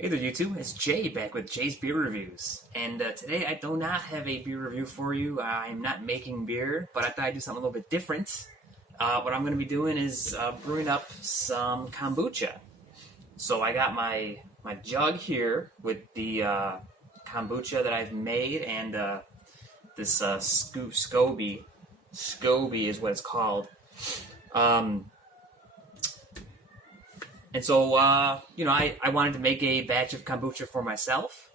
Hey there YouTube, it's Jay back with Jay's Beer Reviews. And today I do not have a beer review for you. I'm not making beer, but I thought I'd do something a little bit different. What I'm going to be doing is brewing up some kombucha. So I got my jug here with the kombucha that I've made, and this Scoby is what it's called. And so, I wanted to make a batch of kombucha for myself,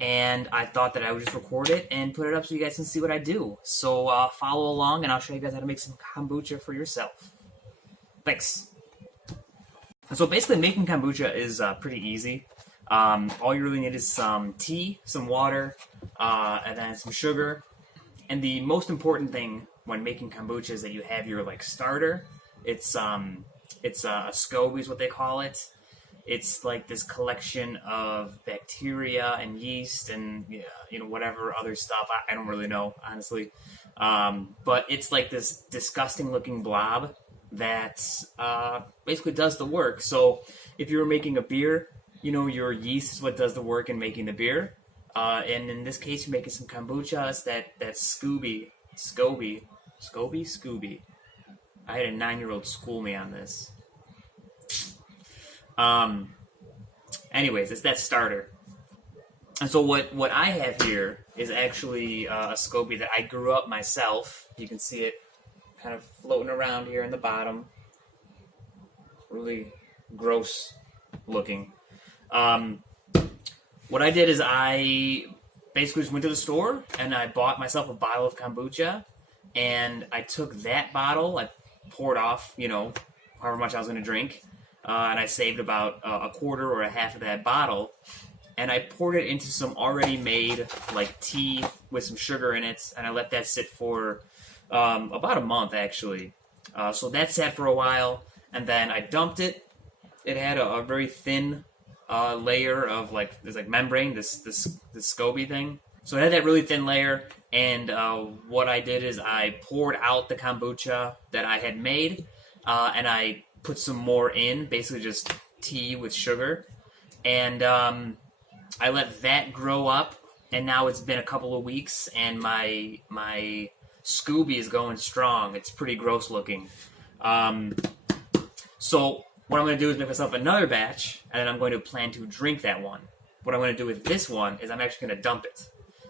and I thought that I would just record it and put it up so you guys can see what I do. So, follow along, and I'll show you guys how to make some kombucha for yourself. Thanks. And so, basically, making kombucha is pretty easy. All you really need is some tea, some water, and then some sugar. And the most important thing when making kombucha is that you have your, starter. It's a Scoby is what they call it. It's like this collection of bacteria and yeast and whatever other stuff. I don't really know, honestly. But it's like this disgusting looking blob that basically does the work. So if you were making a beer, your yeast is what does the work in making the beer. And in this case, you're making some kombucha. It's that Scoby. I had a 9-year-old school me on this. Anyways, it's that starter. And so what I have here is actually a Scoby that I grew up myself. You can see it kind of floating around here in the bottom. Really gross looking. What I did is I basically just went to the store and I bought myself a bottle of kombucha, and I took that bottle, I poured off, however much I was going to drink, and I saved about a quarter or a half of that bottle, and I poured it into some already made, tea with some sugar in it, and I let that sit for about a month, actually. So that sat for a while, and then I dumped it. It had a very thin layer of, this membrane, this Scoby thing. So it had that really thin layer, and what I did is I poured out the kombucha that I had made, and I put some more in, basically just tea with sugar, and I let that grow up, and now it's been a couple of weeks, and my Scoby is going strong. It's pretty gross looking. So what I'm going to do is make myself another batch, and then I'm going to plan to drink that one. What I'm going to do with this one is I'm actually going to dump it,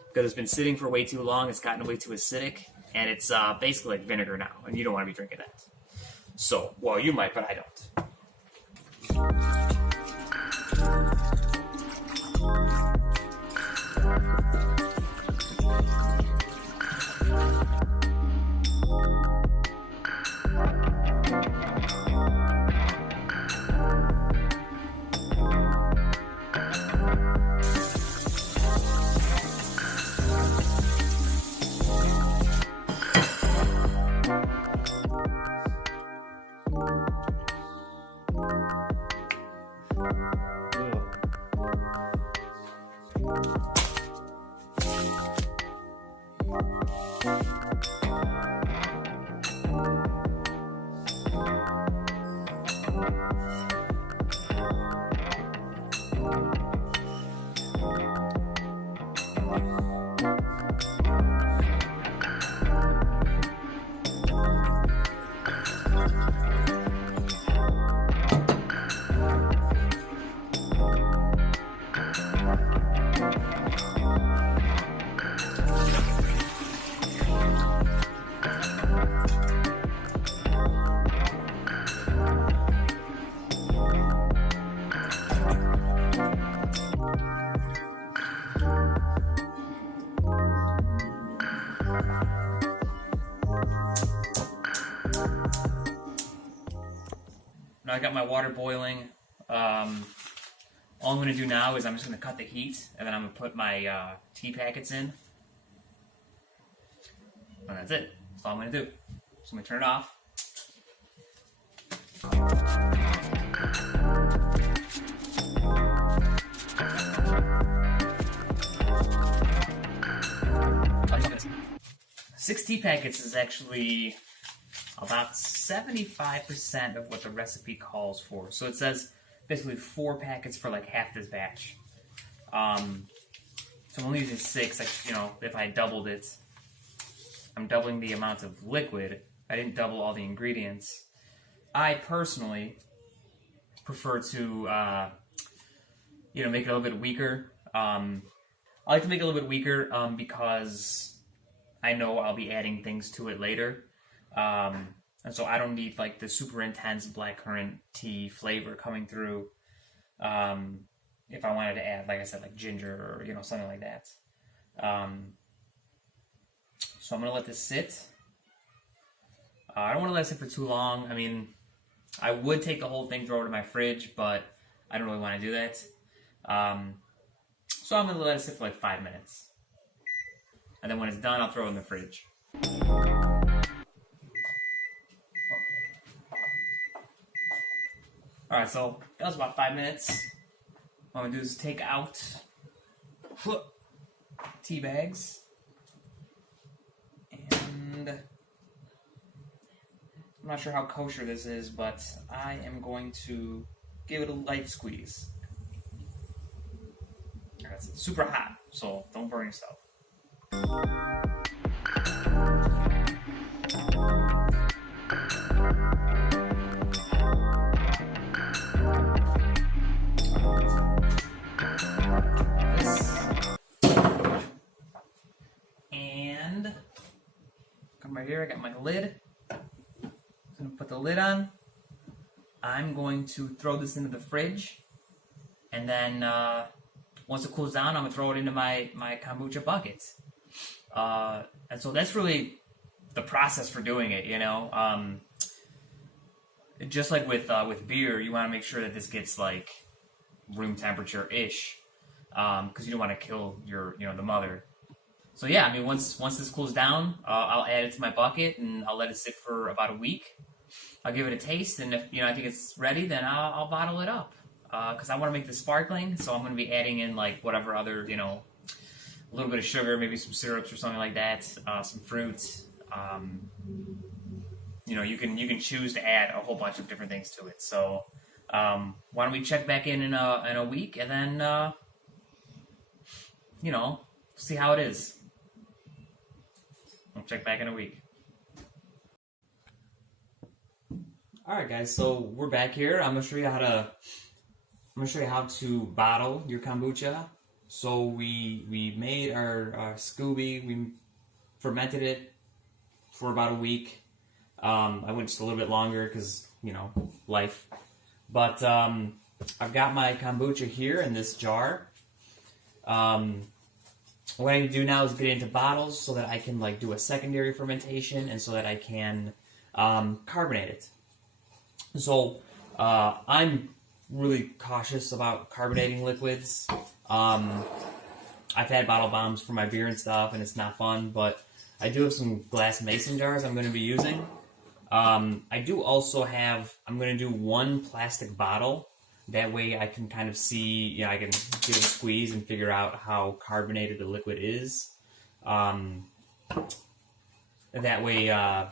because it's been sitting for way too long. It's gotten way too acidic, and it's basically like vinegar now, and you don't want to be drinking that. So, well, you might, but I don't. Now I got my water boiling. All I'm going to do now is I'm just going to cut the heat, and then I'm going to put my tea packets in. And that's it. That's all I'm going to do. So I'm going to turn it off. Six tea packets is actually about 75% of what the recipe calls for. So it says basically 4 packets for like half this batch. So I'm only using 6. If I doubled it, I'm doubling the amount of liquid. I didn't double all the ingredients. I personally prefer to, make it a little bit weaker. I like to make it a little bit weaker because I know I'll be adding things to it later. And so I don't need like the super intense blackcurrant tea flavor coming through. If I wanted to add, like I said, like ginger or, something like that. So I'm going to let this sit. I don't want to let it sit for too long. I mean, I would take the whole thing, throw it in my fridge, but I don't really want to do that. So I'm going to let it sit for like 5 minutes. And then when it's done, I'll throw it in the fridge. Alright, so that was about 5 minutes. What I'm going to do is take out tea bags. And I'm not sure how kosher this is, but I am going to give it a light squeeze. It's super hot, so don't burn yourself. And come right here, I got my lid. I'm gonna put the lid on. I'm going to throw this into the fridge, and then once it cools down, I'm gonna throw it into my kombucha bucket. And so that's really the process for doing it, Just like with beer, you want to make sure that this gets like room temperature ish, because you don't want to kill the mother. So yeah, I mean once this cools down, I'll add it to my bucket and I'll let it sit for about a week. I'll give it a taste, and if I think it's ready, then I'll bottle it up. Because I want to make this sparkling, so I'm going to be adding in like whatever other, a little bit of sugar, maybe some syrups or something like that, some fruit. You can choose to add a whole bunch of different things to it. So why don't we check back in a week, and then see how it is. We'll check back in a week. All right, guys. So we're back here. I'm gonna show you how to bottle your kombucha. So we made our Scoby. We fermented it for about a week. I went just a little bit longer because life. But I've got my kombucha here in this jar. What I need to do now is get it into bottles so that I can like do a secondary fermentation and so that I can carbonate it. So I'm really cautious about carbonating liquids. I've had bottle bombs for my beer and stuff, and it's not fun, but I do have some glass mason jars I'm going to be using. I do also have, I'm going to do one plastic bottle. That way I can kind of see, I can give it a squeeze and figure out how carbonated the liquid is. That way I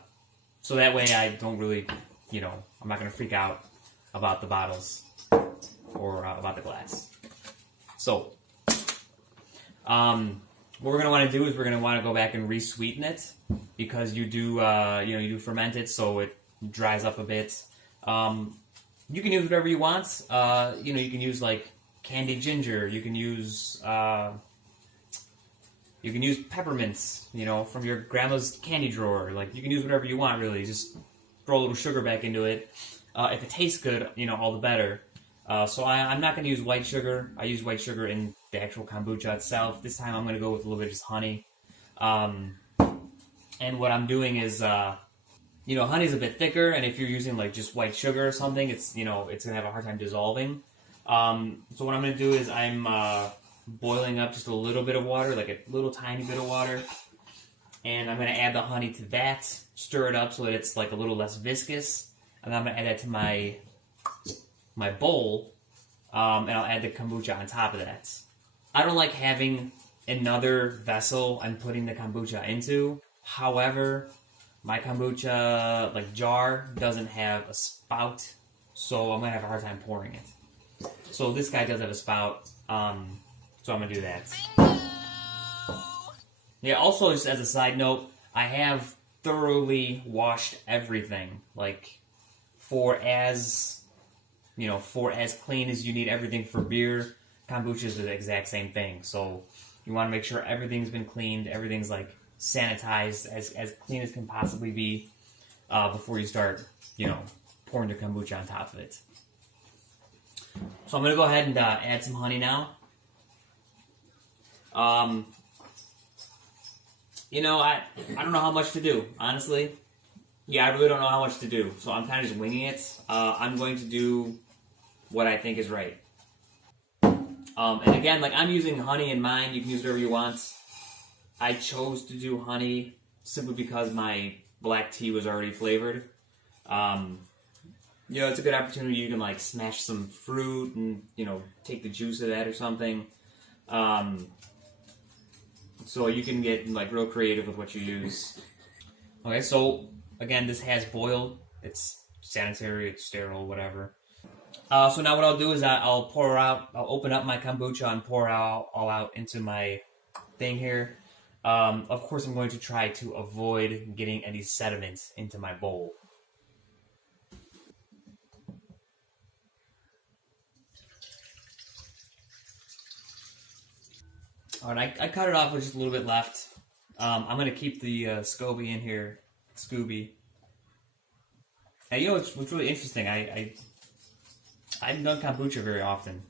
don't really, I'm not going to freak out about the bottles or about the glass. So, what we're going to want to do is we're going to want to go back and re-sweeten it because you do ferment it so it dries up a bit. You can use whatever you want. You can use like candied ginger. You can use peppermints, from your grandma's candy drawer. Like you can use whatever you want, really. Just throw a little sugar back into it. If it tastes good, all the better. So I'm not going to use white sugar. I use white sugar in the actual kombucha itself. This time I'm going to go with a little bit of just honey. And what I'm doing is, honey's a bit thicker, and if you're using like just white sugar or something, it's going to have a hard time dissolving. So what I'm going to do is I'm boiling up just a little bit of water, like a little tiny bit of water. And I'm going to add the honey to that, stir it up so that it's like a little less viscous. And then I'm going to add that to my bowl, and I'll add the kombucha on top of that. I don't like having another vessel I'm putting the kombucha into. However, my kombucha jar doesn't have a spout, so I'm going to have a hard time pouring it. So this guy does have a spout, so I'm gonna do that. Yeah, also just as a side note, I have thoroughly washed everything, like for as clean as you need everything for beer. Kombucha is the exact same thing. So you want to make sure everything's been cleaned, everything's like sanitized, as clean as can possibly be before you start, pouring the kombucha on top of it. So I'm gonna go ahead and add some honey now. I don't know how much to do, honestly. Yeah, I really don't know how much to do, so I'm kind of just winging it. I'm going to do what I think is right. And again, like, I'm using honey in mine. You can use whatever you want. I chose to do honey simply because my black tea was already flavored. It's a good opportunity. You can, like, smash some fruit and, take the juice of that or something. So you can get, like, real creative with what you use. Okay, so, again, this has boiled. It's sanitary, it's sterile, whatever. So now what I'll do is I'll open up my kombucha and pour all out into my thing here. Of course, I'm going to try to avoid getting any sediments into my bowl. Alright, I cut it off with just a little bit left. I'm going to keep the Scoby in here. Scoby. And what's really interesting, I haven't done kombucha very often,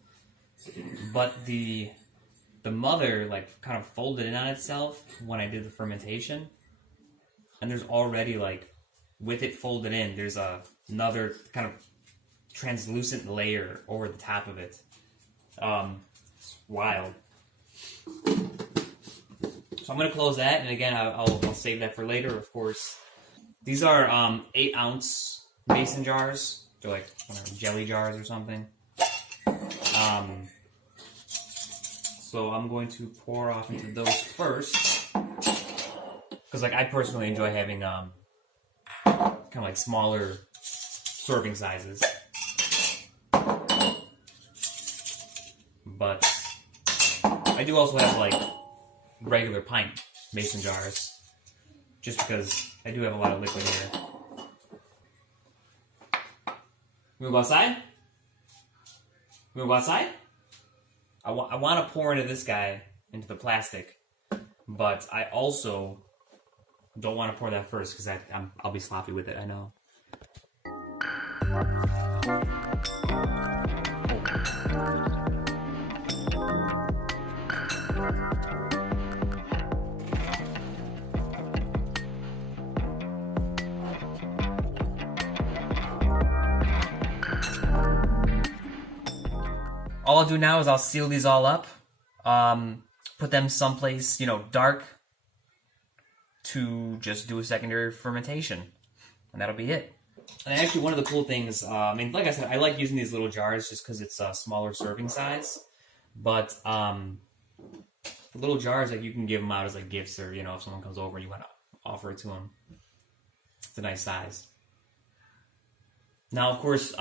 but the mother, like, kind of folded in on itself when I did the fermentation, and there's already, like, with it folded in, there's another kind of translucent layer over the top of it. It's wild. So I'm going to close that, and again, I'll save that for later, of course. These are 8-ounce mason jars. They're like jelly jars or something. So I'm going to pour off into those first, because, like, I personally enjoy having kind of like smaller serving sizes. But I do also have, like, regular pint mason jars, just because I do have a lot of liquid here. We go outside? We go outside? I want to pour into this guy, into the plastic, but I also don't want to pour that first, because I'll be sloppy with it, I know. All I'll do now is I'll seal these all up, put them someplace, dark, to just do a secondary fermentation, and that'll be it. And actually, one of the cool things, like I said, I like using these little jars just because it's a smaller serving size, but the little jars, like, you can give them out as, like, gifts, or, if someone comes over and you want to offer it to them. It's a nice size. Now, of course,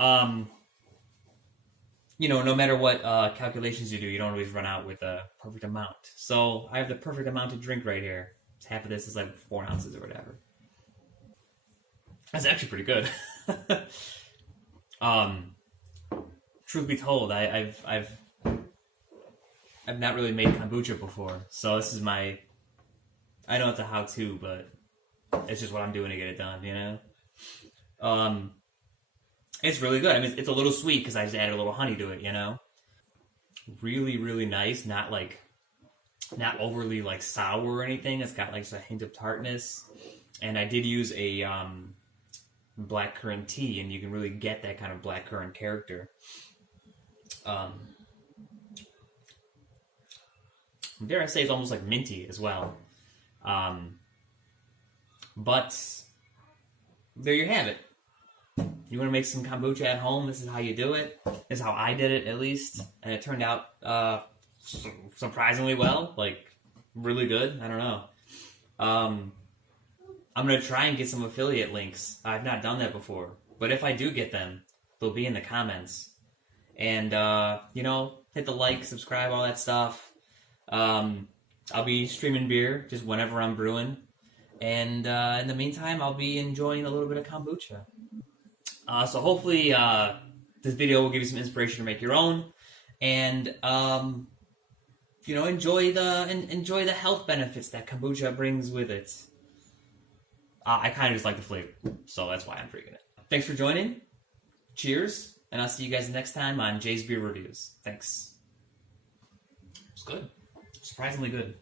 no matter what calculations you do, you don't always run out with a perfect amount. So I have the perfect amount to drink right here. Half of this is like 4 ounces or whatever. That's actually pretty good. Truth be told, I've not really made kombucha before, so this is I know it's a how-to, but it's just what I'm doing to get it done, It's really good. I mean, it's a little sweet because I just added a little honey to it, Really, really nice. Not overly, like, sour or anything. It's got, like, just a hint of tartness. And I did use a blackcurrant tea, and you can really get that kind of blackcurrant character. Dare I say it's almost like minty as well. But there you have it. You want to make some kombucha at home, this is how you do it. This is how I did it, at least. And it turned out surprisingly well. Like, really good. I don't know. I'm going to try and get some affiliate links. I've not done that before. But if I do get them, they'll be in the comments. And, you know, hit the like, subscribe, all that stuff. I'll be streaming beer just whenever I'm brewing. And in the meantime, I'll be enjoying a little bit of kombucha. So hopefully this video will give you some inspiration to make your own. And, you know, enjoy the health benefits that kombucha brings with it. I kind of just like the flavor, so that's why I'm drinking it. Thanks for joining. Cheers. And I'll see you guys next time on JaysBeerReviews. Thanks. It's good. Surprisingly good.